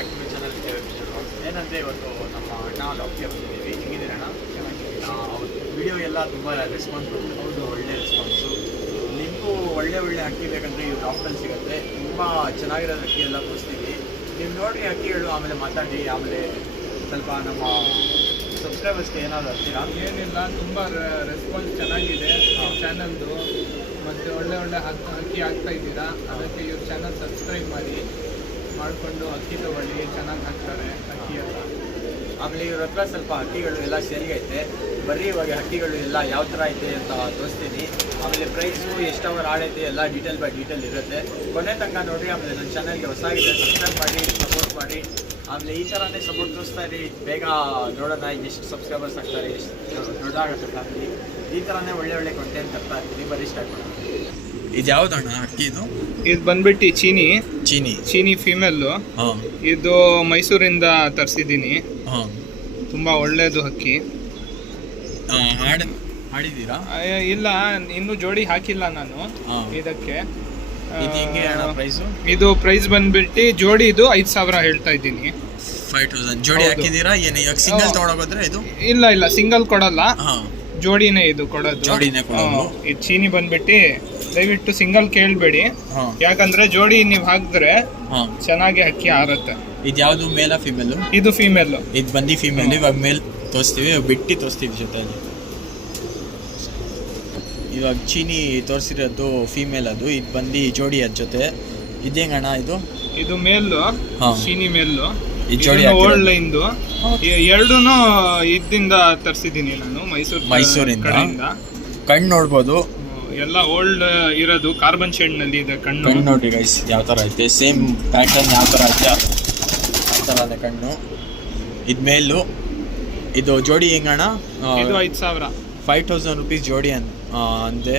Back to channel ಏನಂದರೆ ಇವತ್ತು ನಮ್ಮ ಅಣ್ಣ ಲಾಕ್ಗೆ ಬಂದಿದ್ದೀವಿ. ಹೆಂಗಿದ್ದೀರಿ ಅಣ್ಣ? ವಿಡಿಯೋ ಎಲ್ಲ ತುಂಬ ರೆಸ್ಪಾನ್ಸ್ ಕೊಡ್ತೀವಿ. ಹೌದು, ಒಳ್ಳೆ ರೆಸ್ಪಾನ್ಸು. ನಿಮಗೂ ಒಳ್ಳೆ ಅಕ್ಕಿ ಬೇಕಂದರೆ ಇವ್ರು ಲಾಫ್ಟಲ್ಲಿ ಸಿಗುತ್ತೆ. ತುಂಬ ಚೆನ್ನಾಗಿರೋದು ಅಕ್ಕಿ ಎಲ್ಲ ತೋರಿಸ್ತೀವಿ. ನೀವು ನೋಡಿ ಅಕ್ಕಿಗಳು, ಆಮೇಲೆ ಮಾತಾಡಿ, ಆಮೇಲೆ ಸ್ವಲ್ಪ ನಮ್ಮ ಸಬ್ಸ್ಕ್ರೈಬರ್ಸ್ಗೆ ಏನಾದರೂ ಹಚ್ತೀರಾ? ಏನಿಲ್ಲ, ತುಂಬ ರೆಸ್ಪಾನ್ಸ್ ಚೆನ್ನಾಗಿದೆ ಚಾನಲ್ದು. ಮತ್ತು ಒಳ್ಳೆ ಅಕ್ಕಿ ಹಾಕ್ತಾ ಇದ್ದೀರಾ. ಅದಕ್ಕೆ ಇವ್ರ ಚಾನಲ್ ಸಬ್ಸ್ಕ್ರೈಬ್ ಮಾಡಿಕೊಂಡು ಅಕ್ಕಿ ತಗೊಳ್ಳಿ, ಚೆನ್ನಾಗಿ ಹಾಕ್ತಾರೆ ಅಕ್ಕಿ ಎಲ್ಲ. ಆಮೇಲೆ ಇವ್ರ ಹತ್ರ ಸ್ವಲ್ಪ ಹಕ್ಕಿಗಳು ಎಲ್ಲ ಸೇಲ್ಗೆ ಐತೆ. ಬರೀ ಇವಾಗ ಹಕ್ಕಿಗಳು ಎಲ್ಲ ಯಾವ ಥರ ಐತೆ ಅಂತ ತೋರಿಸ್ತೀನಿ. ಆಮೇಲೆ ಪ್ರೈಸು ಎಷ್ಟು ಅವರ್ ಆಡೈತೆ ಎಲ್ಲ ಡೀಟೇಲ್ ಬೈ ಡೀಟೇಲ್ ಇರುತ್ತೆ. ಕೊನೆ ತನಕ ನೋಡಿರಿ. ಆಮೇಲೆ ನನ್ನ ಚಾನಲ್ಗೆ ಹೊಸಾಗಿದೆ, ಸಬ್ಸ್ಕ್ರೈಬ್ ಮಾಡಿ, ಸಪೋರ್ಟ್ ಮಾಡಿ. ಆಮೇಲೆ ಈ ಥರನೇ ಸಪೋರ್ಟ್ ತೋರಿಸ್ತಾ ಇರಿ. ಬೇಗ ನೋಡೋಣ ಎಷ್ಟು ಸಬ್ಸ್ಕ್ರೈಬರ್ಸ್ ಆಗ್ತಾರೆ, ಎಷ್ಟು ದೊಡ್ಡಾಗುತ್ತೆ ಫ್ಯಾಮಿಲಿ. ಈ ಥರನೇ ಒಳ್ಳೆ ಕಂಟೆಂಟ್ ತರ್ತಾ ಇರ್ತೀನಿ. ಬರೀ ಸ್ಟಾರ್ಟ್ ಮಾಡೋಣ. ಇದು ಯಾವುದಣ್ಣ ಅಕ್ಕಿ? ಇದು ಬಂದ್ಬಿಟ್ಟು ಚೀನಿ ಫೀಮೇಲು. ಹಾಂ, ಇದು ಮೈಸೂರಿಂದ ತರಿಸಿದ್ದೀನಿ. ಹಾಂ, ತುಂಬ ಒಳ್ಳೆಯದು ಅಕ್ಕಿ. ಹಾಡಿದ್ದೀರಾ? ಇಲ್ಲ, ಇನ್ನೂ ಜೋಡಿ ಹಾಕಿಲ್ಲ ನಾನು ಇದಕ್ಕೆ. ಪ್ರೈಸು? ಇದು ಪ್ರೈಸ್ ಬಂದ್ಬಿಟ್ಟು ಜೋಡಿ ಇದು 5,000 ಹೇಳ್ತಾ ಇದ್ದೀನಿ. 5,000 ಜೋಡಿ ಹಾಕಿದ್ದೀರಾ? ಏನು ಇವಾಗ ಸಿಂಗಲ್ ತೊಗೊಂಡೋಗೋದ್ರೆ ಇದು? ಇಲ್ಲ, ಸಿಂಗಲ್ ಕೊಡಲ್ಲ, ಹಾಂ, ಜೋಡಿನೇ ಇದು ಕೊಡೋದು. ಜೋಡಿನೇ ಕೊಡೋದು. ಇದು ಚೀನಿ ಬಂದ್ಬಿಟ್ಟು ದಯವಿಟ್ಟು ಸಿಂಗಲ್ ಕೇಳಬೇಡಿ, ಯಾಕಂದ್ರೆ ಜೋಡಿ ನೀವು ಹಾಕಿದ್ರೆ ಚೆನ್ನಾಗಿ ಅಕ್ಕಿ ಆರುತ್ತೆ. ಇದು ಯಾವುದು, ಮೇಲ ಫಿಮೇಲು? ಇದು ಫೀಮೇಲ್. ಇದು ಬಂದು ಫಿಮೇಲ್. ಇವಾಗ ಮೇಲ್ ತೋರಿಸ್ತೀವಿ, ಬಿಟ್ಟು ತೋರಿಸ್ತೀವಿ ಜೊತೆಲಿ. ಇವಾಗ ಚೀನಿ ತೋರಿಸಿರೋದು ಫೀಮೇಲ್, ಅದು ಇದು ಬಂದು ಜೋಡಿ ಅದ ಜೊತೆ. ಇದೇಂಗಣ್ಣ ಇದು ಮೇಲು, ಚೀನಿ ಮೇಲು. ಜೋಡಿ ಓಲ್ಡ್ ಲೈನ್ದು ಎರಡೂ ಇದ್ದಿಂದ ತರಿಸಿದ್ದೀನಿ ನಾನು, ಮೈಸೂರಿಂದ. ಕಣ್ಣು ನೋಡ್ಬೋದು, ಎಲ್ಲ ಓಲ್ಡ್ ಇರೋದು. ಕಾರ್ಬನ್ ಶೇಡ್ ನಲ್ಲಿ ಇದೆ ಕಣ್ಣು ನೋಡ್ರಿ ಗೈಸ್, ಯಾವ ಥರ ಐತೆ. ಸೇಮ್ ಪ್ಯಾಟರ್ನ್ ಯಾವ ಥರ ಐತೆ ಆ ಥರನೇ ಕಣ್ಣು. ಇದು ಮೇಲು. ಇದು ಜೋಡಿ ಹೆಂಗಣ್ಣ? ಇದು 5,000. 5,000 ರುಪೀಸ್ ಜೋಡಿ ಅಂದೆ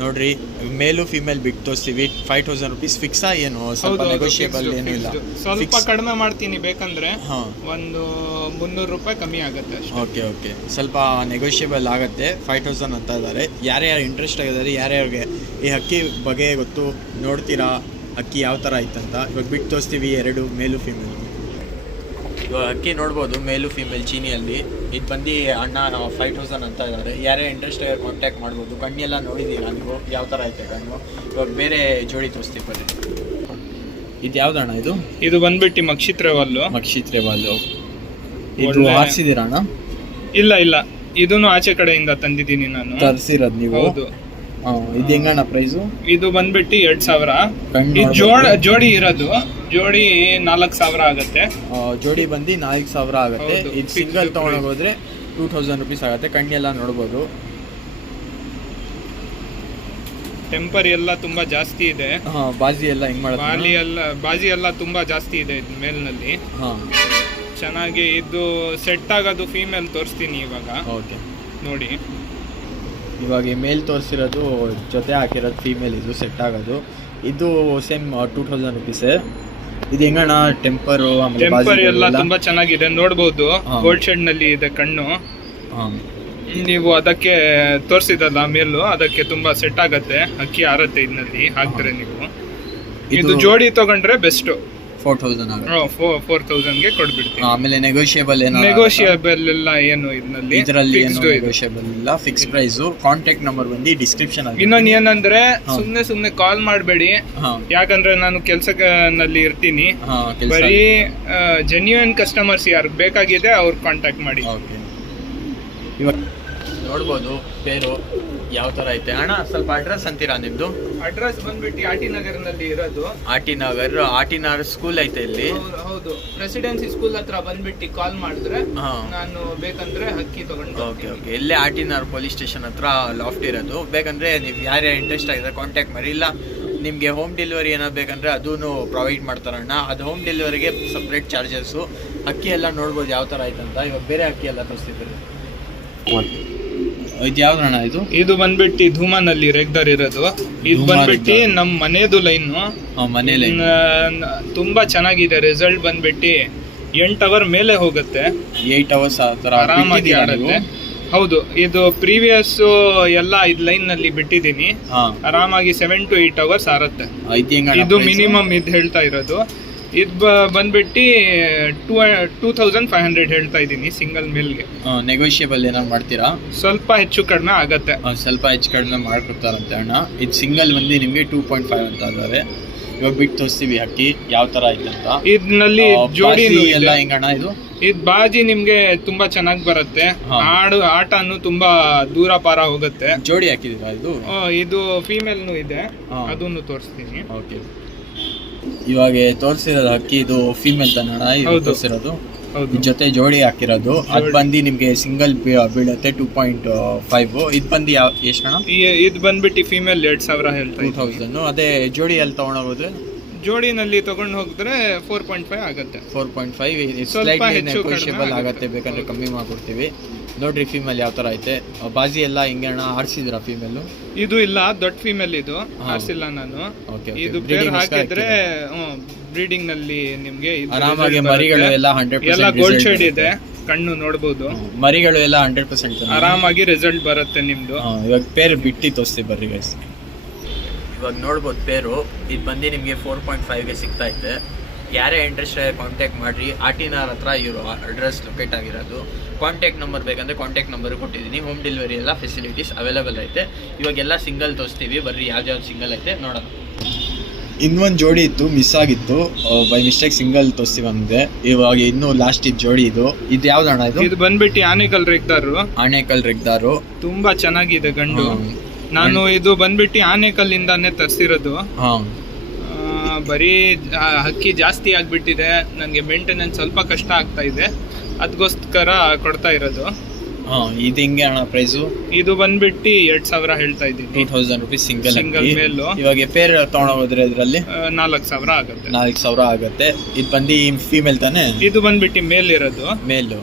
ನೋಡ್ರಿ. ಮೇಲು ಫಿಮೇಲ್ ಬಿಟ್ಟು ತೋರಿಸ್ತೀವಿ. 5,000 ರುಪೀಸ್ ಫಿಕ್ಸಾ? ಏನು ಸ್ವಲ್ಪ ನೆಗೋಷಿಯೇಬಲ್? ಏನೂ ಇಲ್ಲ, ಸ್ವಲ್ಪ ಕಡಿಮೆ ಮಾಡ್ತೀನಿ ಬೇಕಂದ್ರೆ. ಒಂದು 300 ರೂಪಾಯಿ ಕಮ್ಮಿ ಆಗುತ್ತೆ ಅಷ್ಟೇ. ಓಕೆ, ಸ್ವಲ್ಪ ನೆಗೋಷಿಯೇಬಲ್ ಆಗುತ್ತೆ. 5,000 ಅಂತ ಇದ್ದಾರೆ. ಯಾರ್ಯಾರು ಇಂಟ್ರೆಸ್ಟ್ ಆಗಿದ್ದಾರೆ, ಯಾರ್ಯಾರಿಗೆ ಈ ಅಕ್ಕಿ ಬಗ್ಗೆ ಗೊತ್ತು, ನೋಡ್ತೀರಾ ಅಕ್ಕಿ ಯಾವ ಥರ ಐತಂತ. ಇವಾಗ ಬಿಟ್ಟು ತೋರಿಸ್ತೀವಿ. 2 ಮೇಲು ಫಿಮೇಲ್. ಇವಾಗ ಅಕ್ಕಿ ನೋಡ್ಬೋದು, ಮೇಲು ಫಿಮೇಲ್ ಚೀನಿಯಲ್ಲಿ. ಇದು ಬಂದು ಅಣ್ಣ 5,000 ಅಂತ ಇದ್ದಾರೆ. ಯಾರೇ ಇಂಟ್ರೆಸ್ಟ್ ಆಗಿ ಕಾಂಟ್ಯಾಕ್ಟ್ ಮಾಡ್ಬೋದು. ಕಣ್ಣೆಲ್ಲ ನೋಡಿದ್ದೀರಾ ನೀವು ಯಾವ ಥರ ಐತೆ ಕಣ್ಣು. ಇವಾಗ ಬೇರೆ ಜೋಡಿ ತೋರಿಸ್ತೀವಿ ಬರ್ರಿ. ಇದು ಯಾವ್ದಣ್ಣ? ಇದು ಬಂದ್ಬಿಟ್ಟು ಮಕ್ಷಿತ್ರೆವಲ್ಲು. ಇದು ಹಾರಿಸಿದ್ದೀರಾ ಅಣ್ಣ? ಇಲ್ಲ, ಇದನ್ನು ಆಚೆ ಕಡೆಯಿಂದ ತಂದಿದ್ದೀನಿ ನಾನು. ತರಿಸಿರೋದು ನೀವು? ಹೌದು. ಇದು ಹೆಂಗಣ್ಣ ಪ್ರೈಸು? ಇದು ಬಂದ್ಬಿಟ್ಟು 2,000. ಜೋಡಿ ಇರೋದು ಜೋಡಿ 4,000 ಆಗುತ್ತೆ. ಜೋಡಿ ಬಂದು 4,000 ಆಗುತ್ತೆ. ಇದು ಸಿಂಗಲ್ ತೊಗೊಂಡೋಗೋದ್ರೆ 2,000 ರುಪೀಸ್ ಆಗುತ್ತೆ. ಕಣ್ಣೆಲ್ಲ ನೋಡ್ಬೋದು. ಟೆಂಪರ್ ಎಲ್ಲ ತುಂಬಾ ಜಾಸ್ತಿ ಇದೆ. ಬಾಜಿ ಎಲ್ಲ ಹೆಂಗ್ ಮಾಡೋದು? ಬಾಜಿ ಎಲ್ಲ ತುಂಬಾ ಜಾಸ್ತಿ ಇದೆ ಮೇಲ್ನಲ್ಲಿ. ಚೆನ್ನಾಗಿ ಇದು ಸೆಟ್ ಆಗೋದು ಫೀಮೇಲ್ ತೋರಿಸ್ತೀನಿ ಇವಾಗ. ಓಕೆ, ನೋಡಿ. ಇವಾಗ ಮೇಲ್ ತೋರಿಸಿರೋದು ಜೊತೆ ಹಾಕಿರೋದು ಫೀಮೇಲ್. ಇದು ಸೆಟ್ ಆಗೋದು. ಇದು ಸೇಮ್ 2,000 ರುಪೀಸೇ. ಇದು ಹೆಂಗಣ್ಣ ಟೆಂಪರ್ ಎಲ್ಲ ತುಂಬಾ ಚೆನ್ನಾಗಿದೆ, ನೋಡ್ಬೋದು. ಗೋಲ್ಡ್ ಶೇಡ್ ನಲ್ಲಿ ಇದೆ ಕಣ್ಣು. ನೀವು ಅದಕ್ಕೆ ತೋರಿಸಿದಲ್ಲ ಮೇಲು, ಅದಕ್ಕೆ ತುಂಬಾ ಸೆಟ್ ಆಗತ್ತೆ. ಅಕ್ಕಿ ಆರತ್ತೆ ಇದರಲ್ಲಿ ಹಾಕಿದ್ರೆ ನೀವು. ಇದು ಜೋಡಿ ತಗೊಂಡ್ರೆ ಬೆಸ್ಟ್. 4,000 ಆಗುತ್ತೆ. 4,000ಗೆ ಕೊಡ್ಬಿಡ್ತೀನಿ. ಆಮೇಲೆ ನೆಗೋಷಿಯೇಬಲ್ ಎಲ್ಲ ಏನು ಇದರಲ್ಲಿ ನೆಗೋಷಿಯೇಬಲ್ ಇಲ್ಲ, ಫಿಕ್ಸ್ ಪ್ರೈಸ್. ಕಾಂಟ್ಯಾಕ್ಟ್ ನಂಬರ್ ಬಂದು ಡಿಸ್ಕ್ರಿಪ್ಷನ್ ಅಲ್ಲಿ. ಇನ್ನೊಂದು ಏನಂದ್ರೆ ಸುಮ್ನೆ ಕಾಲ್ ಮಾಡಬೇಡಿ, ಯಾಕಂದ್ರೆ ನಾನು ಕೆಲಸದಲ್ಲಿ ಇರ್ತೀನಿ. ಬರೀ ಜೆನ್ಯೂನ್ ಕಸ್ಟಮರ್ಸ್ ಯಾರು ಬೇಕಾಗಿದೆ ಅವ್ರು ಕಾಂಟ್ಯಾಕ್ಟ್ ಮಾಡಿ. ಇವಾಗ ನೋಡ್ಬೋದು ಪೇರು ಯಾವ ಥರ ಐತೆ. ಅಣ್ಣ ಸ್ವಲ್ಪ ಅಡ್ರೆಸ್ ಅಂತೀರಾ ನಿಮ್ದು? ಅಡ್ರೆಸ್ ಬಂದ್ಬಿಟ್ಟು ಆರ್ ಟಿ ನಗರ್ನಲ್ಲಿ ಇರೋದು. ಆರ್ ಟಿ ನಗರ್ ಸ್ಕೂಲ್ ಐತೆ ಇಲ್ಲಿ. ಹೌದು, ಪ್ರೆಸಿಡೆನ್ಸಿ ಸ್ಕೂಲ್ ಹತ್ರ ಬಂದ್ಬಿಟ್ಟು ಕಾಲ್ ಮಾಡಿದ್ರೆ ನಾನು ಬೇಕಂದ್ರೆ ಅಕ್ಕಿ ತಗೊಂಡು. ಓಕೆ, ಇಲ್ಲೇ R T Nagar police station ಹತ್ರ ಲಾಫ್ಟ್ ಇರೋದು. ಬೇಕಂದ್ರೆ ನೀವು ಯಾರ್ಯಾರು ಇಂಟ್ರೆಸ್ಟ್ ಆಗಿದೆ ಕಾಂಟ್ಯಾಕ್ಟ್ ಮಾಡಿ. ಇಲ್ಲ ನಿಮಗೆ ಹೋಮ್ ಡೆಲಿವರಿ ಏನಾದ್ರು ಬೇಕಂದ್ರೆ ಅದೂ ಪ್ರೊವೈಡ್ ಮಾಡ್ತಾರಣ್ಣ. ಅದು ಹೋಮ್ ಡೆಲಿವರಿಗೆ ಸಪ್ರೇಟ್ ಚಾರ್ಜಸ್ಸು. ಅಕ್ಕಿ ಎಲ್ಲ ನೋಡ್ಬೋದು ಯಾವ ಥರ ಐತಂತ. ಇವಾಗ ಬೇರೆ ಅಕ್ಕಿ ಎಲ್ಲ ತೋರಿಸ್ತಿದ್ದಾರೆ. ಇದು ಯಾವ್ದಣ್ಣ? ಇದು ಬಂದ್ಬಿಟ್ಟು ಧೂಮನಲ್ಲಿ ರೆಗ್ದರ್ ಇರೋದು. ಇದು ಬಂದ್ಬಿಟ್ಟು ನಮ್ಮ ಮನೆದು ಲೈನು. ತುಂಬಾ ಚೆನ್ನಾಗಿದೆ. ರಿಸಲ್ಟ್ ಬಂದ್ಬಿಟ್ಟು 8 ಅವರ್ ಮೇಲೆ ಹೋಗುತ್ತೆ. 8 ಅವರ್ಸ್ ಆರಾಮಾಗಿ ಆಡುತ್ತೆ. ಹೌದು, ಇದು ಪ್ರೀವಿಯಸ್ ಎಲ್ಲ ಇದು ಲೈನ್ ನಲ್ಲಿ ಬಿಟ್ಟಿದ್ದೀನಿ. ಆರಾಮಾಗಿ 7 to 8 ಅವರ್ಸ್ ಆರುತ್ತೆ. ಇದು ಮಿನಿಮಮ್ ಇದು ಹೇಳ್ತಾ ಇರೋದು. ಇದು ಬಂದ್ಬಿಟ್ಟು 2500 ಹೇಳ್ತಾ ಇದ್ದೀನಿ ಸಿಂಗಲ್ ಮೇಲ್ಗೆ. ನೆಗೋಷಿಯಬಲ್ ಏನಾದ್ರು ಮಾಡ್ತೀರಾ? ಸ್ವಲ್ಪ ಹೆಚ್ಚು ಕಡಿಮೆ ಆಗತ್ತೆ. ಸ್ವಲ್ಪ ಹೆಚ್ಚು ಕಡಿಮೆ ಮಾಡ್ಕೊಡ್ತಾರಂತೆ ಅಣ್ಣ. ಇದು ಸಿಂಗಲ್ ಬಂದು ನಿಮಗೆ 2.5 ಅಂತ ಇದ್ದಾರೆ. ಇವಾಗ ಬಿಟ್ಟು ತೋರಿಸ್ತೀವಿ ಅಕ್ಕಿ ಯಾವ ತರ ಐತೆ ಅಂತ. ಇದ್ರಲ್ಲಿ ಜೋಡಿ ಎಲ್ಲ ಹೆಂಗಣ್ಣ ಇದು? ಇದು ಬಾಜಿ ನಿಮ್ಗೆ ತುಂಬಾ ಚೆನ್ನಾಗಿ ಬರುತ್ತೆ. ಆಟನು ತುಂಬಾ ದೂರ ಪಾರ ಹೋಗುತ್ತೆ. ಜೋಡಿ ಹಾಕಿದೀರಾ ಇದು? ಇದು ಫೀಮೇಲ್ನು ಇದೆ, ಅದನ್ನು ತೋರಿಸ್ತೀನಿ. ಓಕೆ, ಇವಾಗ ತೋರಿಸಿರೋದು ಅಕ್ಕಿ ಇದು ಫೀಮೇಲ್ ತಾನಣ್ಣ ಇದು ತೋರಿಸಿರೋದು? ಜೊತೆ ಜೋಡಿ ಹಾಕಿರೋದು. ಅದು ಬಂದು ನಿಮ್ಗೆ ಸಿಂಗಲ್ ಬೀಳುತ್ತೆ 2.5. ಇದು ಬಂದು ಎಷ್ಟಣ್ಣ? ಇದು ಬಂದ್ಬಿಟ್ಟು ಫೀಮೇಲ್ 2000 ಹೇಳ್ತಾ 2000. ಅದೇ ಜೋಡಿ ಅಲ್ಲಿ ತಗೊಂಡೋಗೋದ್ರೆ? ಜೋಡಿನಲ್ಲಿ ತಗೊಂಡು ಹೋಗಿದ್ರೆ 4.5 ಆಗುತ್ತೆ. 4.5 ನೆಗೋಷಿಯಬಲ್ ಆಗುತ್ತೆ, ಬೇಕಂದ್ರೆ ಕಮ್ಮಿ ಮಾಡ್ಕೊಡ್ತೀವಿ. ನೋಡ್ರಿ ಫೀಮೇಲ್ ಯಾವ ತರ ಐತೆ. ಬಾಜಿ ಎಲ್ಲ ಹಿಂಗೆ ಅಣ್ಣ ಆರಿಸಿದ್ರ ಫೀಮೇಲು? ಇದು ಇಲ್ಲ, ದೊಡ್ಡ ಫೀಮೇಲ್ ಇದು, ಆರಿಸಿಲ್ಲ ನಾನು. ಇದು ಪೇರ್ ಹಾಕಿದ್ರೆ ಬ್ರೀಡಿಂಗ್ ನಲ್ಲಿ ನಿಮ್ಗೆ ಆರಾಮಾಗಿ ಮರಿಗಳು ಎಲ್ಲ 100% ಎಲ್ಲ ಗೋಲ್ಡ್ ಶೇಡ್ ಇದೆ, ಕಣ್ಣು ನೋಡಬಹುದು. ಮರಿಗಳು ಎಲ್ಲ 100% ಆರಾಮಾಗಿ ರಿಸಲ್ಟ್ ಬರುತ್ತೆ ನಿಮ್ದು. ಇವಾಗ ಪೇರ್ ಬಿಟ್ಟು ತೋರಿಸ್ತೀವಿ ಬರ್ರಿ ಗೈಸ್. ಇವಾಗ ನೋಡ್ಬೋದು ಪೇರು. ಇದು ಬಂದು ನಿಮಗೆ 4.5ಗೆ ಸಿಗ್ತಾ ಇದೆ. ಯಾರೇ ಇಂಟ್ರೆಸ್ಟ್ ಕಾಂಟ್ಯಾಕ್ಟ್ ಮಾಡಿರಿ. ಆಟಿನಾರ್ ಹತ್ರ ಇವರು ಅಡ್ರೆಸ್ ಲೊಕೇಟ್ ಆಗಿರೋದು. ಕಾಂಟ್ಯಾಕ್ಟ್ ನಂಬರ್ ಬೇಕಂದರೆ ಕಾಂಟ್ಯಾಕ್ಟ್ ನಂಬರ್ ಕೊಟ್ಟಿದ್ದೀನಿ. ಹೋಮ್ ಡೆಲಿವರಿ ಎಲ್ಲ ಫೆಸಿಲಿಟೀಸ್ ಅವೈಲೇಬಲ್ ಐತೆ. ಇವಾಗೆಲ್ಲ ಸಿಂಗಲ್ ತೋರಿಸ್ತೀವಿ ಬರ್ರಿ, ಯಾವ್ದು ಸಿಂಗಲ್ ಐತೆ ನೋಡೋಣ. ಇನ್ನೊಂದು ಜೋಡಿ ಇತ್ತು, ಮಿಸ್ ಆಗಿತ್ತು, ಬೈ ಮಿಸ್ಟೇಕ್ ಸಿಂಗಲ್ ತೋರಿಸ್ತೀವಿ ಅಂದೆ. ಇವಾಗ ಇನ್ನೂ ಲಾಸ್ಟ್ ಇದು ಜೋಡಿ. ಇದು ಯಾವ್ದಣ್ಣ? ಇದು ಬಂದ್ಬಿಟ್ಟು ಆನೇಕಲ್ ರೆಗ್ದಾರು. ಆನೇಕಲ್ ರೆಗ್ದಾರು ತುಂಬಾ ಚೆನ್ನಾಗಿದೆ ಗಂಡು. ನಾನು ಇದು ಬಂದ್ಬಿಟ್ಟು ಆನೇಕಲ್ ಇಂದಾನೆ ತರಿಸಿರೋದು. ಬರೀ ಹಕ್ಕಿ ಜಾಸ್ತಿ ಆಗ್ಬಿಟ್ಟಿದೆ, ನನಗೆ ಮೇಂಟೆನೆನ್ಸ್ ಸ್ವಲ್ಪ ಕಷ್ಟ ಆಗ್ತಾ ಇದೆ, ಅದಕ್ಕೋಸ್ಕರ ಕೊಡ್ತಾ ಇರೋದು. ಇದು ಹೆಂಗೆ ಅಣ್ಣ ಪ್ರೈಸು? ಇದು ಬಂದ್ಬಿಟ್ಟು 2000 ಹೇಳ್ತಾ ಇದ್ದೀನಿ. 2000 ರೂಪೀಸ್ ಸಿಂಗಲ್ ಮೇಲು. ಇವಾಗ ಪೇರ್ ತಗೊಂಡೋದ್ರೆ ಇದರಲ್ಲಿ 4000 ಆಗುತ್ತೆ. 4000 ಆಗುತ್ತೆ. ಇದು ಬಂದು ಫೀಮೇಲ್ ತಾನೆ? ಇದು ಬಂದ್ಬಿಟ್ಟು ಮೇಲ್ ಇರೋದು. ಮೇಲು.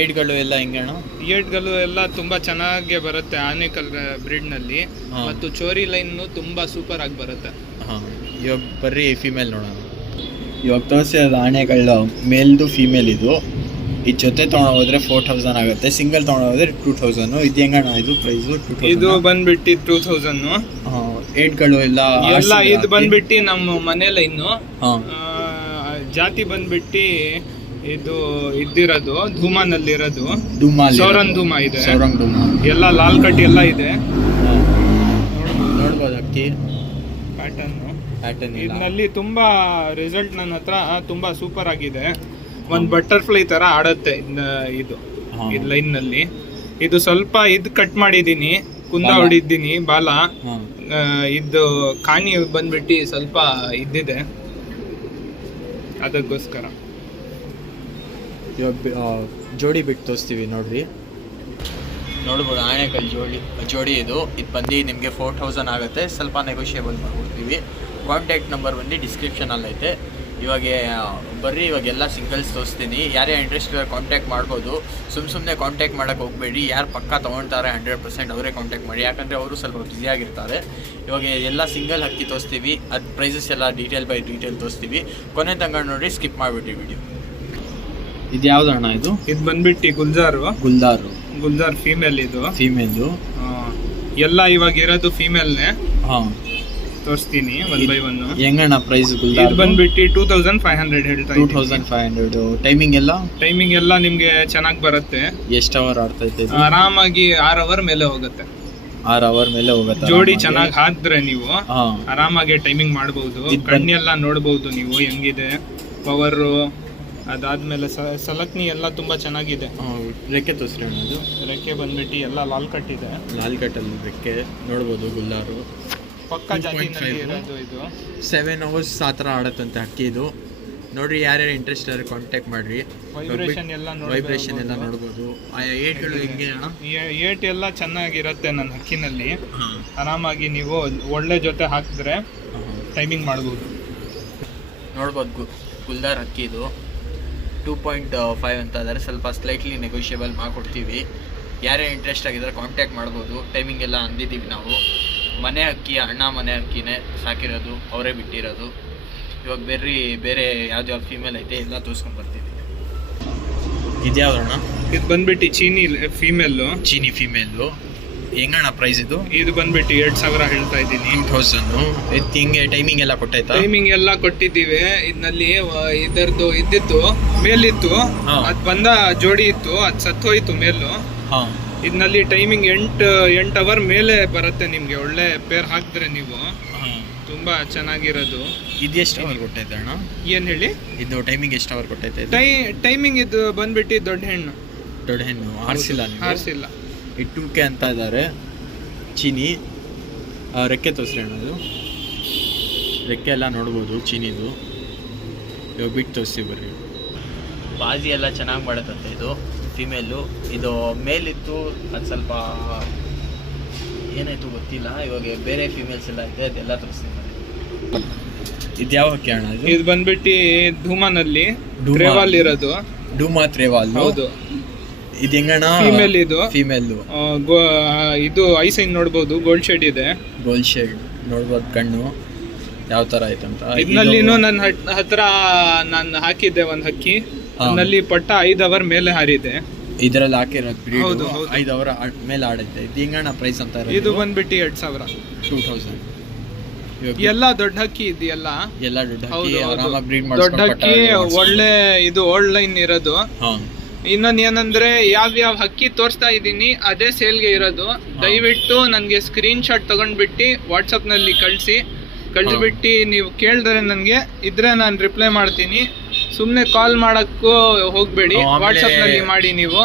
ಏಡ್ಗಳು ಎಲ್ಲ ಹೆಂಗೆ ಅಣ್ಣ? ಏಡ್ಗಳು ಎಲ್ಲ ತುಂಬಾ ಚೆನ್ನಾಗಿ ಬರುತ್ತೆ ಆನೇಕಲ್ ಬ್ರೀಡ್ ನಲ್ಲಿ, ಮತ್ತು ಚೋರಿ ಲೈನ್ ತುಂಬಾ ಸೂಪರ್ ಆಗಿ ಬರುತ್ತೆ. ಇವಾಗ ಬರ್ರಿ ಫೀಮೇಲ್ ನೋಡೋಣ. ಇವಾಗ ತೋರಿಸಿರೋದು ಆನೆಗಳು ಮೇಲ್ದು ಫೀಮೇಲ್. ಇದು ಜೊತೆ ತೊಗೊಂಡೋದ್ರೆ 4000 ಆಗುತ್ತೆ, ಸಿಂಗಲ್ ತೊಗೊಂಡೋದ್ರೆ 2000. ಇದು ಹೆಂಗಣ್ಣ ಇದು ಪ್ರೈಸು? ಇದು ಬಂದ್ಬಿಟ್ಟು 2000. ಏಡ್ಗಳು ಎಲ್ಲ ಇದು ಬಂದ್ಬಿಟ್ಟು ನಮ್ಮ ಮನೇಲಿ ಇನ್ನು ಜಾತಿ ಬಂದ್ಬಿಟ್ಟು ಇದು ಇದ್ದಿರೋದು ಧೂಮಾನಲ್ಲಿರೋದು. ಸೌರನ್ ಧೂಮ ಇದೆ, ಎಲ್ಲ ಲಾಲ್ ಕಟ್ ಎಲ್ಲ ಇದೆ. ನೋಡ್ಬೋದು ಅಕ್ಕಿ ಪ್ಯಾಟರ್ನ್. ಇದರಲ್ಲಿ ತುಂಬಾ ರಿಸಲ್ಟ್ ನನ್ನ ಹತ್ರ ತುಂಬಾ ಸೂಪರ್ ಆಗಿದೆ. ಒಂದು ಬಟರ್ಫ್ಲೈ ತರ ಆಡುತ್ತೆ ಇದು ಲೈನ್ ನಲ್ಲಿ. ಇದು ಸ್ವಲ್ಪ ಇದು ಕಟ್ ಮಾಡಿದೀನಿ, ಕುಂದ ಹೊಡಿದ್ದೀನಿ ಬಾಲ. ಇದು ಕಾಣಿ ಬಂದ್ಬಿಟ್ಟು ಸ್ವಲ್ಪ ಇದ್ದಿದೆ, ಅದಕ್ಕೋಸ್ಕರ. ಇವಾಗ ಜೋಡಿ ಬಿಟ್ಟು ತೋರಿಸ್ತೀವಿ ನೋಡ್ರಿ. ನೋಡ್ಬೋದು ಆಣೆಕಲ್ ಜೋಡಿ ಇದು ಬಂದು ನಿಮಗೆ 4000 ಆಗುತ್ತೆ. ಸ್ವಲ್ಪ ನೆಗೋಷಿಯೇಬಲ್ ಮಾಡ್ಕೊಡ್ತೀವಿ. ಕಾಂಟ್ಯಾಕ್ಟ್ ನಂಬರ್ ಬಂದು ಡಿಸ್ಕ್ರಿಪ್ಷನಲ್ಲಿ ಐತೆ. ಇವಾಗ ಬರ್ರಿ, ಇವಾಗೆಲ್ಲ ಸಿಂಗಲ್ಸ್ ತೋರಿಸ್ತೀನಿ. ಯಾರೇ ಇಂಟ್ರೆಸ್ಟ್ ಕಾಂಟ್ಯಾಕ್ಟ್ ಮಾಡ್ಬೋದು. ಸುಮ್ಮನೆ ಕಾಂಟ್ಯಾಕ್ಟ್ ಮಾಡೋಕ್ಕೆ ಹೋಗಬೇಡಿ. ಯಾರು ಪಕ್ಕ ತೊಗೊಳ್ತಾರೆ 100% ಅವರೇ ಕಾಂಟ್ಯಾಕ್ಟ್ ಮಾಡಿ, ಯಾಕಂದರೆ ಅವರು ಸ್ವಲ್ಪ ಬ್ಯುಸಿಯಾಗಿರ್ತಾರೆ. ಇವಾಗ ಎಲ್ಲ ಸಿಂಗಲ್ ಹಕ್ಕಿ ತೋರಿಸ್ತೀವಿ, ಅದು ಪ್ರೈಸಸ್ ಎಲ್ಲ ಡೀಟೇಲ್ ಬೈ ಡೀಟೇಲ್ ತೋರಿಸ್ತೀವಿ. ಕೊನೆ ತನಕ ನೋಡಿ, ಸ್ಕಿಪ್ ಮಾಡಿಬಿಟ್ಟು ವಿಡಿಯೋ. ಇದು ಯಾವ್ದು ಅಣ್ಣ? ಇದು ಬಂದ್ಬಿಟ್ಟು ಗುಲ್ಜಾರ್ ಫೀಮೇಲ್. ಇದು ಫೀಮೇಲ್ ಎಲ್ಲ ಇವಾಗ ಇರೋದು ಫೀಮೇಲ್ನೇ. ತೋರಿಸ್ತೀನಿ 1 by 1. ಹೆಂಗಣ್ಣ ಪ್ರೈಸ್? ಇದು ಬಂದ್ಬಿಟ್ಟು 2500 ಹೇಳ್ತಾ ಇದ್ದೀನಿ. 2500. ಟೈಮಿಂಗ್ ಎಲ್ಲ ನಿಮ್ಗೆ ಚೆನ್ನಾಗಿ ಬರುತ್ತೆ. ಎಷ್ಟು ಅವರ್ ಆಡ್ತೈತೆ? ಆರಾಮಾಗಿ 6 ಅವರ್ ಮೇಲೆ ಹೋಗುತ್ತೆ. 6 ಅವರ್ ಮೇಲೆ ಹೋಗುತ್ತೆ. ಜೋಡಿ ಚೆನ್ನಾಗಿ ಹಾಕಿದ್ರೆ ನೀವು ಆರಾಮಾಗಿ ಟೈಮಿಂಗ್ ಮಾಡಬಹುದು. ಕಣ್ಣೆಲ್ಲ ನೋಡಬಹುದು ನೀವು ಹೆಂಗಿದೆ ಪವರ್. ಅದಾದ್ಮೇಲೆ ಸಲಕ್ನಿ ಎಲ್ಲ ತುಂಬಾ ಚೆನ್ನಾಗಿದೆ. ರೆಕ್ಕೆ ತೋರಿಸ್ರಿ ಅಣ್ಣ. ಅದು ರೆಕ್ಕೆ ಬಂದ್ಬಿಟ್ಟು ಎಲ್ಲ ಲಾಲ್ ಕಟ್ ಇದೆ. ಲಾಲ್ ಕಟ್ಟಲ್ಲಿ ರೆಕ್ಕೆ ನೋಡ್ಬೋದು. ಗುಲ್ಲಾರು ಪಕ್ಕ ಜಾತಿನಲ್ಲಿ ಇರೋದು. ಇದು 7 hours ಆ ಥರ ಆಡತ್ತಂತೆ ಹಕ್ಕಿ. ಇದು ನೋಡ್ರಿ, ಯಾರ್ಯಾರು ಇಂಟ್ರೆಸ್ಟ್ ಇದ್ದಾರೆ ಕಾಂಟ್ಯಾಕ್ಟ್ ಮಾಡ್ರಿ. ವೈಬ್ರೇಷನ್ ಎಲ್ಲ ನೋಡ್ಬೋದು. ಏಟ್ಗಳು ಹೆಂಗೆ ಅಣ್ಣ? ಏಟ್ ಎಲ್ಲ ಚೆನ್ನಾಗಿರುತ್ತೆ ನನ್ನ ಹಕ್ಕಿನಲ್ಲಿ. ಆರಾಮಾಗಿ ನೀವು ಒಳ್ಳೆ ಜೊತೆ ಹಾಕಿದ್ರೆ ಟೈಮಿಂಗ್ ಮಾಡ್ಬೋದು. ನೋಡ್ಬೋದು ಗುಲ್ದಾರ್ ಹಕ್ಕಿ. ಇದು 2.5 ಅಂತ ಇದ್ದಾರೆ. ಸ್ವಲ್ಪ ಸ್ಲೈಟ್ಲಿ ನೆಗೋಷಿಯೇಬಲ್ ಮಾಡಿಕೊಡ್ತೀವಿ. ಯಾರೇ ಇಂಟ್ರೆಸ್ಟ್ ಆಗಿದ್ದಾರೆ ಕಾಂಟ್ಯಾಕ್ಟ್ ಮಾಡ್ಬೋದು. ಟೈಮಿಂಗ್ ಎಲ್ಲ ಅಂದಿದ್ದೀವಿ ನಾವು. ಮನೆ ಹಕ್ಕಿ, ಅಣ್ಣ ಮನೆ ಹಕ್ಕಿನೇ ಸಾಕಿರೋದು, ಅವರೇ ಬಿಟ್ಟಿರೋದು. ಇವಾಗ ಬೇರೆ ಯಾವ್ದು ಫೀಮೇಲ್ ಐತೆ ಎಲ್ಲ ತೋರಿಸ್ಕೊಂಡ್ಬರ್ತೀವಿ. ಇದು ಯಾವ್ದಣ್ಣ? ಇದು ಬಂದ್ಬಿಟ್ಟು ಚೀನಿ ಫೀಮೇಲು. ಹೆಂಗಣ್ಣ ಪ್ರೈಸ್ ಇದು? ಇದು ಬಂದ್ಬಿಟ್ಟು 2,000 ಹೇಳ್ತಾ ಇದ್ದೀನಿ. 2000. ಇದಕ್ಕೆ ಹಿಂಗೆ ಟೈಮಿಂಗ್ ಎಲ್ಲ ಕೊಟ್ಟಾಯ್ತಾ? ಟೈಮಿಂಗ್ ಎಲ್ಲ ಕೊಟ್ಟಿದ್ದೀವಿ. ಇದರಲ್ಲಿ ಇದರದ್ದು ಇದ್ದಿತ್ತು ಮೇಲಿತ್ತು, ಅದು ಬಂದ ಜೋಡಿ ಇತ್ತು, ಅದು ಸತ್ತೋಯ್ತು ಮೇಲು. ಇದರಲ್ಲಿ ಟೈಮಿಂಗ್ 8 ಅವರ್ ಮೇಲೆ ಬರುತ್ತೆ ನಿಮಗೆ. ಒಳ್ಳೆ ಪೇರ್ ಹಾಕಿದ್ರೆ ನೀವು ತುಂಬಾ ಚೆನ್ನಾಗಿರೋದು. ಇದು ಎಷ್ಟು ಅವರ್ ಕೊಟ್ಟೈತೆ ಅಣ್ಣ? ಏನು ಹೇಳಿ? ಇದು ಟೈಮಿಂಗ್ ಎಷ್ಟು ಅವರ್ ಕೊಟ್ಟೈತೆ? ಟೈಮಿಂಗ್ ಇದು ಬಂದ್ಬಿಟ್ಟು ದೊಡ್ಡ ಹೆಣ್ಣು. ಆರಿಸಿಲ್ಲ? ಆರಿಸಿಲ್ಲ. ಇದು 2K ಅಂತ ಇದ್ದಾರೆ. ಚೀನಿ ರೆಕ್ಕೆ ತೋರಿಸ್ರಿ ಅಣ್ಣ. ಅದು ರೆಕ್ಕೆ ಎಲ್ಲ ನೋಡ್ಬೋದು ಚೀನಿದು. ಇವಾಗ ಬಿಟ್ಟು ತೋರಿಸ್ತೀವಿ ಬರ್ರಿ. ಬಾಜಿ ಎಲ್ಲ ಚೆನ್ನಾಗಿ ಮಾಡುತ್ತಂತೆ ಇದು ಫಿಮೇಲು. ಇದು ಮೇಲಿತ್ತು, ಅದು ಸ್ವಲ್ಪ ಏನಾಯ್ತು ಗೊತ್ತಿಲ್ಲ. ಇವಾಗ ಬೇರೆ ಫಿಮೇಲ್ಸ್ ಎಲ್ಲ ಇದೆ, ಅದೆಲ್ಲ ತೋರಿಸ್ತೀನಿ. ಇದು ಯಾವ ಹಕ್ಕಿ ಅಣ್ಣ? ಇದು ಬಂದ್ಬಿಟ್ಟು ಧೂಮಾನಲ್ಲಿ ಟ್ರೇವಾಲ್ ಇರೋದು. ಡೂಮಾ ಟ್ರೇವಾಲ್. ಹೌದು. ಇದು ಹೆಂಗಣ್ಣ? ಫೀಮೇಲ್. ಇದು ಫೀಮೇಲ್. ಇದು ಐ ಸೈನ್ ನೋಡ್ಬೋದು, ಗೋಲ್ಡ್ ಶೇಡ್ ಇದೆ. ಗೋಲ್ಡ್ ಶೇಡ್ ನೋಡ್ಬೋದು. ಕಣ್ಣು ಯಾವ ತರ ಆಯ್ತಂತ. ಇದನ್ನಲ್ಲಿನೂ ನನ್ನ ಹತ್ರ ನಾನು ಹಾಕಿದ್ದೆ ಒಂದು ಹಕ್ಕಿ. ಅದರಲ್ಲಿ ಪಟ್ಟ 5 ಅವರ್ ಮೇಲೆ ಹಾರಿದೆ. ಇದರಲ್ಲಿ ಹಾಕಿರೋದು ಬ್ರೀಡ್ 5 ಅವರ್ ಮೇಲೆ ಆಡೈತೆ. ಇದು ಹೆಂಗಣ್ಣ ಪ್ರೈಸ್ ಅಂತ? ಇದು ಬಂದ್ಬಿಟ್ಟು 2,000. 2000. ಎಲ್ಲ ದೊಡ್ಡ ಹಕ್ಕಿ ಇದೆಯಲ್ಲ, ಎಲ್ಲ ದೊಡ್ಡ ಹಕ್ಕಿ. ಆರಾಮಾಗಿ ಬ್ರೀಡ್ ದೊಡ್ಡ ಹಕ್ಕಿ. ಒಳ್ಳೆ ಇದು ಓಲ್ಡ್ ಲೈನ್ ಇರೋದು. ಇನ್ನೊಂದು ಏನಂದ್ರೆ ಯಾವ ಹಕ್ಕಿ ತೋರಿಸ್ತಾ ಇದ್ದೀನಿ ಅದೇ ಸೇಲ್ಗೆ ಇರೋದು. ದಯವಿಟ್ಟು ನನಗೆ ಸ್ಕ್ರೀನ್ ಶಾಟ್ ತಗೊಂಡ್ಬಿಟ್ಟು ವಾಟ್ಸಪ್ ನಲ್ಲಿ ಕಳಿಸ್ಬಿಟ್ಟು ನೀವು ಕೇಳಿದ್ರೆ ನನಗೆ ಇದ್ರೆ ನಾನು ರಿಪ್ಲೈ ಮಾಡ್ತೀನಿ. ಸುಮ್ಮನೆ ಕಾಲ್ ಮಾಡಕ್ಕೂ ಹೋಗ್ಬೇಡಿ, ವಾಟ್ಸಪ್ ನಲ್ಲಿ ಮಾಡಿ. ನೀವು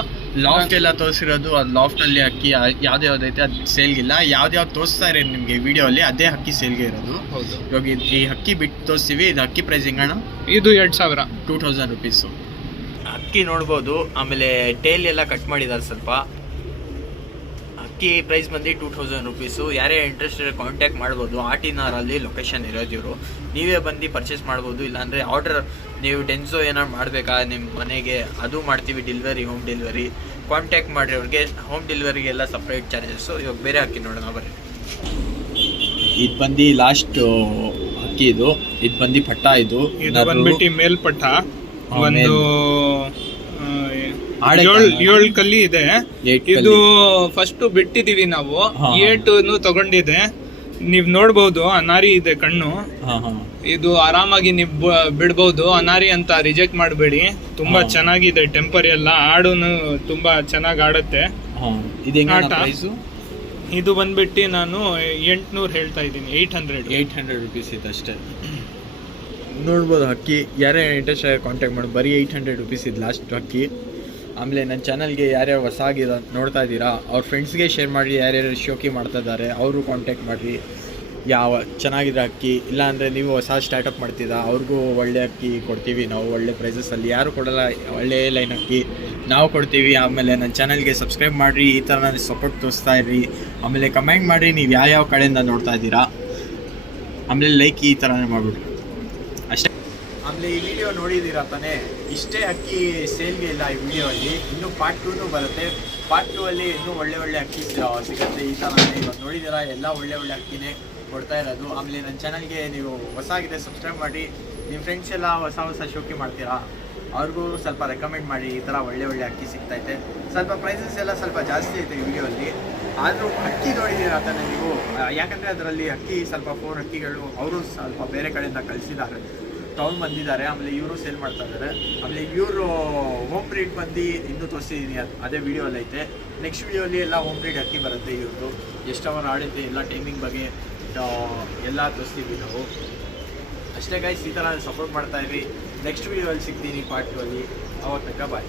ಲಾಫ್ಟ್ ಎಲ್ಲ ತೋರಿಸಿರೋದು, ಅದು ಲಾಫ್ಟ್ ನಲ್ಲಿ ಅಕ್ಕಿ ಯಾವ್ದೈತೆ ಅದು ಸೇಲ್ಗಿಲ್ಲ. ಯಾವ್ದು ತೋರಿಸ್ತಾ ಇರೋ ನಿಮ್ಗೆ ವಿಡಿಯೋ ಅಲ್ಲಿ ಅದೇ ಹಕ್ಕಿ ಸೇಲ್ಗೆ ಇರೋದು. ಹೌದು. ಇವಾಗ ಈ ಹಕ್ಕಿ ಬಿಟ್ಟು ತೋರಿಸ್ತೀವಿ. ಇದು ಹಕ್ಕಿ ಪ್ರೈಸ್ ಹೆಂಗಣ್ಣ? ಇದು 2,000. 2000 ರುಪೀಸು. ಅಕ್ಕಿ ನೋಡ್ಬೋದು. ಆಮೇಲೆ ಟೇಲ್ ಎಲ್ಲ ಕಟ್ ಮಾಡಿದ್ದಾರೆ ಸ್ವಲ್ಪ. ಅಕ್ಕಿ ಪ್ರೈಸ್ ಬಂದು 2000 ರುಪೀಸು. ಯಾರೇ ಇಂಟ್ರೆಸ್ಟ್ ಕಾಂಟ್ಯಾಕ್ಟ್ ಮಾಡ್ಬೋದು. ಆಟಿನಾರಲ್ಲಿ ಲೊಕೇಶನ್ ಇರೋದು ಇವರು. ನೀವೇ ಬಂದು ಪರ್ಚೇಸ್ ಮಾಡ್ಬೋದು. ಇಲ್ಲಾಂದರೆ ಆರ್ಡರ್ ನೀವು ಡೆನ್ಸೋ ಏನಾದ್ರು ಮಾಡಬೇಕಾ ನಿಮ್ಮ ಮನೆಗೆ, ಅದು ಮಾಡ್ತೀವಿ ಡೆಲಿವರಿ, ಹೋಮ್ ಡೆಲಿವರಿ. ಕಾಂಟ್ಯಾಕ್ಟ್ ಮಾಡಿರಿ ಅವ್ರಿಗೆ. ಹೋಮ್ ಡೆಲಿವರಿಗೆಲ್ಲ ಸಪ್ರೇಟ್ ಚಾರ್ಜಸ್ಸು. ಇವಾಗ ಬೇರೆ ಅಕ್ಕಿ ನೋಡೋಣ ಬರ್ರಿ. ಇದು ಬಂದು ಲಾಸ್ಟ್ ಅಕ್ಕಿ. ಇದು ಬಂದು ಪಟ್ಟ. ಇದು ಬಂದ್ಬಿಟ್ಟು ಮೇಲ್ಪಟ್ಟ ಒಂದು 7 ಕಲ್ಲಿ ಇದೆ. ಇದು ಫಸ್ಟ್ ಬಿಟ್ಟಿದೀವಿ ನಾವು. 8 ತಗೊಂಡಿದೆ. ನೀವ್ ನೋಡ್ಬಹುದು, ಅನಾರಿ ಇದೆ ಕಣ್ಣು. ಇದು ಆರಾಮಾಗಿ ನೀವು ಬಿಡ್ಬಹುದು. ಅನಾರಿ ಅಂತ ರಿಜೆಕ್ಟ್ ಮಾಡಬೇಡಿ. ತುಂಬಾ ಚೆನ್ನಾಗಿದೆ ಟೆಂಪರ್ ಎಲ್ಲ. ಆಡುನು ತುಂಬಾ ಚೆನ್ನಾಗಿ ಆಡುತ್ತೆ. ಇದು ಬಂದ್ಬಿಟ್ಟು ನಾನು 800 ಹೇಳ್ತಾ ಇದ್ದೀನಿ. 800 ರುಪೀಸ್ ಇದೆ ಅಷ್ಟೇ. ನೋಡ್ಬೋದು ಹಕ್ಕಿ. ಯಾರೇ ಇಂಟ್ರೆಸ್ಟ್ ಕಾಂಟ್ಯಾಕ್ಟ್ ಮಾಡಿ. ಬರೀ 800 ರುಪೀಸ್ ಇದು ಲಾಸ್ಟ್ ಹಕ್ಕಿ. ಆಮೇಲೆ ನನ್ನ ಚಾನಲ್ಗೆ ಯಾರ್ಯಾರು ಹೊಸಾಗಿರೋ ನೋಡ್ತಾ ಇದ್ದೀರಾ ಅವ್ರ ಫ್ರೆಂಡ್ಸ್ಗೆ ಶೇರ್ ಮಾಡಿ. ಯಾರ್ಯಾರು ಶೋಕಿ ಮಾಡ್ತಾ ಇದ್ದಾರೆ ಅವರು ಕಾಂಟ್ಯಾಕ್ಟ್ ಮಾಡಿರಿ. ಯಾವ ಚೆನ್ನಾಗಿರೋ ಅಕ್ಕಿ. ಇಲ್ಲಾಂದರೆ ನೀವು ಹೊಸ ಸ್ಟಾರ್ಟಪ್ ಮಾಡ್ತಿದ್ದ ಅವ್ರಿಗೂ ಒಳ್ಳೆ ಅಕ್ಕಿ ಕೊಡ್ತೀವಿ ನಾವು, ಒಳ್ಳೆ ಪ್ರೈಸಸಲ್ಲಿ. ಯಾರು ಕೊಡೋಲ್ಲ, ಒಳ್ಳೆ ಲೈನ್ ಅಕ್ಕಿ ನಾವು ಕೊಡ್ತೀವಿ. ಆಮೇಲೆ ನನ್ನ ಚಾನಲ್ಗೆ ಸಬ್ಸ್ಕ್ರೈಬ್ ಮಾಡಿರಿ. ಈ ಥರ ನಾನು ಸಪೋರ್ಟ್ ತೋರಿಸ್ತಾ ಇರ್ರಿ. ಆಮೇಲೆ ಕಮೆಂಟ್ ಮಾಡಿರಿ ನೀವು ಯಾವ ಕಡೆಯಿಂದ ನೋಡ್ತಾ ಇದ್ದೀರಾ. ಆಮೇಲೆ ಲೈಕ್ ಈ ಥರನೇ ಮಾಡಿಬಿಡ್ರಿ ಅಷ್ಟೇ. ಆಮೇಲೆ ಈ ವಿಡಿಯೋ ನೋಡಿದ್ದೀರಾ ತಾನೇ? ಇಷ್ಟೇ ಅಕ್ಕಿ ಸೇಲ್ಗೆ ಇಲ್ಲ ಈ ವಿಡಿಯೋಲ್ಲಿ. ಇನ್ನೂ ಪಾರ್ಟ್ 2 ಬರುತ್ತೆ. ಪಾರ್ಟ್ 2 ಅಲ್ಲಿ ಇನ್ನೂ ಒಳ್ಳೆ ಅಕ್ಕಿ ಸಿಗುತ್ತೆ. ಈ ಥರ ಇವಾಗ ನೋಡಿದ್ದೀರಾ, ಎಲ್ಲ ಒಳ್ಳೆ ಅಕ್ಕಿನೇ ಕೊಡ್ತಾ ಇರೋದು. ಆಮೇಲೆ ನನ್ನ ಚಾನಲ್ಗೆ ನೀವು ಹೊಸಾಗಿದೆ ಸಬ್ಸ್ಕ್ರೈಬ್ ಮಾಡಿ. ನಿಮ್ಮ ಫ್ರೆಂಡ್ಸ್ ಎಲ್ಲ ಹೊಸ ಶೋಕಿ ಮಾಡ್ತೀರಾ, ಅವ್ರಿಗೂ ಸ್ವಲ್ಪ ರೆಕಮೆಂಡ್ ಮಾಡಿ. ಈ ಥರ ಒಳ್ಳೆ ಅಕ್ಕಿ ಸಿಗ್ತೈತೆ. ಸ್ವಲ್ಪ ಪ್ರೈಸಸ್ ಎಲ್ಲ ಸ್ವಲ್ಪ ಜಾಸ್ತಿ ಐತೆ ಈ ವಿಡಿಯೋಲ್ಲಿ. ಆದರೂ ಅಕ್ಕಿ ನೋಡಿದ್ದೀರಾ ತಾನೇ ನೀವು? ಯಾಕಂದರೆ ಅದರಲ್ಲಿ ಅಕ್ಕಿ ಸ್ವಲ್ಪ 4 ಅಕ್ಕಿಗಳು ಅವರು ಸ್ವಲ್ಪ ಬೇರೆ ಕಡೆಯಿಂದ ಕಳಿಸಿದ್ದಾರೆ, ತೊಗೊಂಡು ಬಂದಿದ್ದಾರೆ. ಆಮೇಲೆ ಇವರು ಸೇಲ್ ಮಾಡ್ತಾ ಇದ್ದಾರೆ. ಆಮೇಲೆ ಇವರು ಹೋಮ್ ಬ್ರೀಡ್ ಬಂದು ಇನ್ನೂ ತೋರಿಸಿದ್ದೀನಿ, ಅದೇ ವಿಡಿಯೋಲ್ಲಿ ಐತೆ. ನೆಕ್ಸ್ಟ್ ವಿಡಿಯೋಲಿ ಎಲ್ಲ ಹೋಮ್ ಬ್ರೀಡ್ ಅಕ್ಕಿ ಬರುತ್ತೆ. ಇವ್ರದ್ದು ಎಷ್ಟು ಅವರ್ ಆಡುತ್ತೆ, ಎಲ್ಲ ಟೈಮಿಂಗ್ ಬಗ್ಗೆ ಎಲ್ಲ ತೋರಿಸ್ತೀವಿ ನಾವು ಅಷ್ಟೇ ಗೈಸ್. ಈ ಥರ ಸಪೋರ್ಟ್ ಮಾಡ್ತಾಯಿರಿ. ನೆಕ್ಸ್ಟ್ ವಿಡಿಯೋಲ್ಲಿ ಸಿಗ್ತೀನಿ ಪಾರ್ಟ್ 2 ಅಲ್ಲಿ. ಅವಾಗ ತನಕ ಬಾಯ್.